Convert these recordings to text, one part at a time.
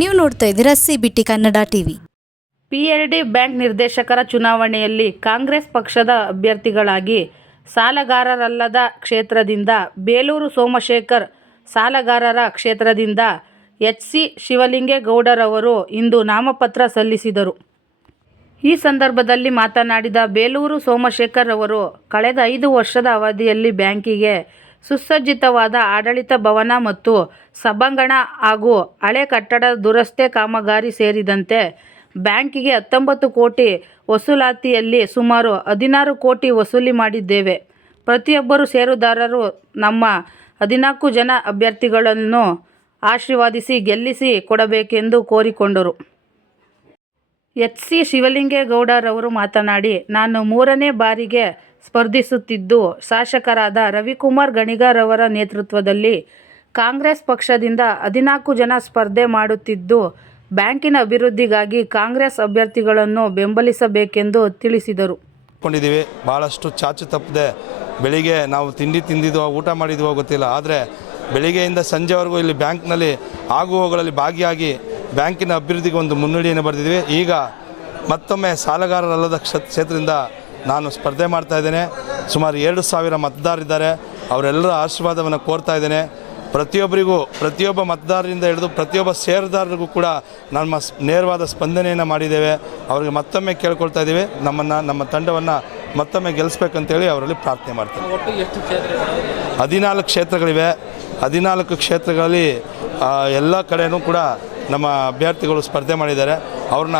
ನೀವು ನೋಡ್ತಾ ಇದ್ದೀರಾ CBT Kannada TV. PLD bank ನಿರ್ದೇಶಕರ ಚುನಾವಣೆಯಲ್ಲಿ ಕಾಂಗ್ರೆಸ್ ಪಕ್ಷದ ಅಭ್ಯರ್ಥಿಗಳಾಗಿ ಸಾಲಗಾರರಲ್ಲದ ಕ್ಷೇತ್ರದಿಂದ ಬೇಲೂರು ಸೋಮಶೇಖರ್, ಸಾಲಗಾರರ ಕ್ಷೇತ್ರದಿಂದ HC ಶಿವಲಿಂಗೇಗೌಡರವರು ಇಂದು ನಾಮಪತ್ರ ಸಲ್ಲಿಸಿದರು. ಈ ಸಂದರ್ಭದಲ್ಲಿ ಮಾತನಾಡಿದ ಬೇಲೂರು ಸೋಮಶೇಖರ್ ಅವರು, ಕಳೆದ 5 ವರ್ಷದ ಅವಧಿಯಲ್ಲಿ ಬ್ಯಾಂಕಿಗೆ ಸುಸಜ್ಜಿತವಾದ ಆಡಳಿತ ಭವನ ಮತ್ತು ಸಭಾಂಗಣ ಹಾಗೂ ಹಳೆ ಕಟ್ಟಡ ದುರಸ್ತಿ ಕಾಮಗಾರಿ ಸೇರಿದಂತೆ ಬ್ಯಾಂಕಿಗೆ 19 ಕೋಟಿ ವಸೂಲಾತಿಯಲ್ಲಿ ಸುಮಾರು 16 ಕೋಟಿ ವಸೂಲಿ ಮಾಡಿದ್ದೇವೆ. ಪ್ರತಿಯೊಬ್ಬರು ಷೇರುದಾರರು ನಮ್ಮ 14 ಜನ ಅಭ್ಯರ್ಥಿಗಳನ್ನು ಆಶೀರ್ವದಿಸಿ ಗೆಲ್ಲಿಸಿ ಕೊಡಬೇಕೆಂದು ಕೋರಿಕೊಂಡರು. HC ಶಿವಲಿಂಗೇಗೌಡರವರು ಮಾತನಾಡಿ, ನಾನು 3ನೇ ಬಾರಿಗೆ ಸ್ಪರ್ಧಿಸುತ್ತಿದ್ದು, ಶಾಸಕರಾದ ರವಿಕುಮಾರ್ ಗಣಿಗರವರ ನೇತೃತ್ವದಲ್ಲಿ ಕಾಂಗ್ರೆಸ್ ಪಕ್ಷದಿಂದ 14 ಜನ ಸ್ಪರ್ಧೆ ಮಾಡುತ್ತಿದ್ದು, ಬ್ಯಾಂಕಿನ ಅಭಿವೃದ್ಧಿಗಾಗಿ ಕಾಂಗ್ರೆಸ್ ಅಭ್ಯರ್ಥಿಗಳನ್ನು ಬೆಂಬಲಿಸಬೇಕೆಂದು ತಿಳಿಸಿದರು. ಭಾಳಷ್ಟು ಚಾಚು ತಪ್ಪದೆ ಬೆಳಿಗ್ಗೆ ನಾವು ತಿಂಡಿ ತಿಂದಿದ್ವೋ ಊಟ ಮಾಡಿದ್ವೋ ಗೊತ್ತಿಲ್ಲ, ಆದರೆ ಬೆಳಿಗ್ಗೆಯಿಂದ ಸಂಜೆವರೆಗೂ ಇಲ್ಲಿ ಬ್ಯಾಂಕ್ನಲ್ಲಿ ಆಗುವವುಗಳಲ್ಲಿ ಭಾಗಿಯಾಗಿ ಬ್ಯಾಂಕಿನ ಅಭಿವೃದ್ಧಿಗೆ ಒಂದು ಮುನ್ನುಡಿಯನ್ನು ಬರೆದಿದ್ವಿ. ಈಗ ಮತ್ತೊಮ್ಮೆ ಸಾಲಗಾರರಲ್ಲದ ಕ್ಷೇತ್ರದಿಂದ ನಾನು ಸ್ಪರ್ಧೆ ಮಾಡ್ತಾ ಇದ್ದೇನೆ. ಸುಮಾರು 2,000 ಮತದಾರರಿದ್ದಾರೆ. ಅವರೆಲ್ಲರ ಆಶೀರ್ವಾದವನ್ನು ಕೋರ್ತಾ ಇದ್ದೇನೆ. ಪ್ರತಿಯೊಬ್ಬ ಮತದಾರರಿಂದ ಹಿಡಿದು ಪ್ರತಿಯೊಬ್ಬ ಷೇರುದಾರರಿಗೂ ಕೂಡ ನಮ್ಮ ನೇರವಾದ ಸ್ಪಂದನೆಯನ್ನು ಮಾಡಿದ್ದೇವೆ. ಅವರಿಗೆ ಮತ್ತೊಮ್ಮೆ ಕೇಳ್ಕೊಳ್ತಾ ಇದ್ದೀವಿ, ನಮ್ಮ ತಂಡವನ್ನು ಮತ್ತೊಮ್ಮೆ ಗೆಲ್ಲಿಸ್ಬೇಕಂತೇಳಿ ಅವರಲ್ಲಿ ಪ್ರಾರ್ಥನೆ ಮಾಡ್ತೇವೆ. 14 ಕ್ಷೇತ್ರಗಳಿವೆ. 14 ಕ್ಷೇತ್ರಗಳಲ್ಲಿ ಎಲ್ಲ ಕಡೆಯೂ ಕೂಡ ನಮ್ಮ ಅಭ್ಯರ್ಥಿಗಳು ಸ್ಪರ್ಧೆ ಮಾಡಿದ್ದಾರೆ. ಅವ್ರನ್ನ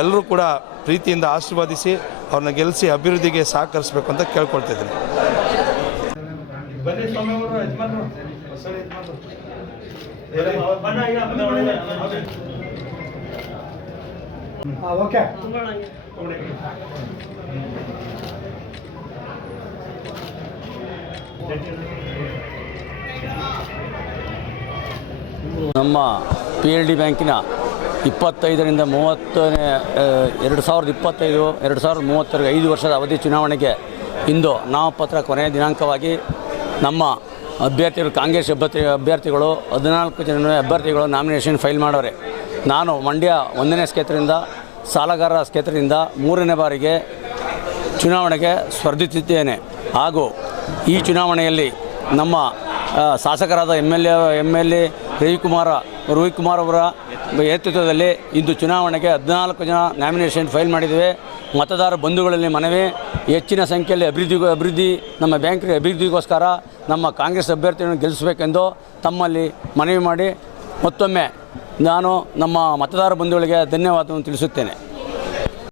ಎಲ್ಲರೂ ಕೂಡ ಪ್ರೀತಿಯಿಂದ ಆಶೀರ್ವದಿಸಿ ಅವ್ರನ್ನ ಗೆಲ್ಲಿಸಿ ಅಭಿವೃದ್ಧಿಗೆ ಸಹಕರಿಸಬೇಕು ಅಂತ ಕೇಳ್ಕೊಳ್ತಾ ಇದ್ದೀನಿ. ನಮ್ಮ PLD ಬ್ಯಾಂಕಿನ 25ರಿಂದ 30ನೇ 2025 2030 5 ವರ್ಷದ ಅವಧಿ ಚುನಾವಣೆಗೆ ಇಂದು ನಾಮಪತ್ರ ಕೊನೆಯ ದಿನಾಂಕವಾಗಿ ನಮ್ಮ ಅಭ್ಯರ್ಥಿಗಳು ಕಾಂಗ್ರೆಸ್ ಅಭ್ಯರ್ಥಿಗಳು 14 ಜನ ಅಭ್ಯರ್ಥಿಗಳು ನಾಮಿನೇಷನ್ ಫೈಲ್ ಮಾಡೋರೆ. ನಾನು ಮಂಡ್ಯ 1ನೇ ಕ್ಷೇತ್ರದಿಂದ ಸಾಲಗಾರರ ಕ್ಷೇತ್ರದಿಂದ 3ನೇ ಬಾರಿಗೆ ಚುನಾವಣೆಗೆ ಸ್ಪರ್ಧಿಸುತ್ತಿದ್ದೇನೆ. ಹಾಗೂ ಈ ಚುನಾವಣೆಯಲ್ಲಿ ನಮ್ಮ ಶಾಸಕರಾದ MLA ರವಿಕುಮಾರ್ ಅವರ ನೇತೃತ್ವದಲ್ಲಿ ಇಂದು ಚುನಾವಣೆಗೆ 14 ಜನ ನಾಮಿನೇಷನ್ ಫೈಲ್ ಮಾಡಿದ್ದೇವೆ. ಮತದಾರ ಬಂಧುಗಳಲ್ಲಿ ಮನವಿ, ಹೆಚ್ಚಿನ ಸಂಖ್ಯೆಯಲ್ಲಿ ಅಭಿವೃದ್ಧಿ ನಮ್ಮ ಬ್ಯಾಂಕಿನ ಅಭಿವೃದ್ಧಿಗೋಸ್ಕರ ನಮ್ಮ ಕಾಂಗ್ರೆಸ್ ಅಭ್ಯರ್ಥಿಯನ್ನು ಗೆಲ್ಲಿಸಬೇಕೆಂದು ತಮ್ಮಲ್ಲಿ ಮನವಿ ಮಾಡಿ ಮತ್ತೊಮ್ಮೆ ನಾನು ನಮ್ಮ ಮತದಾರ ಬಂಧುಗಳಿಗೆ ಧನ್ಯವಾದವನ್ನು ತಿಳಿಸುತ್ತೇನೆ.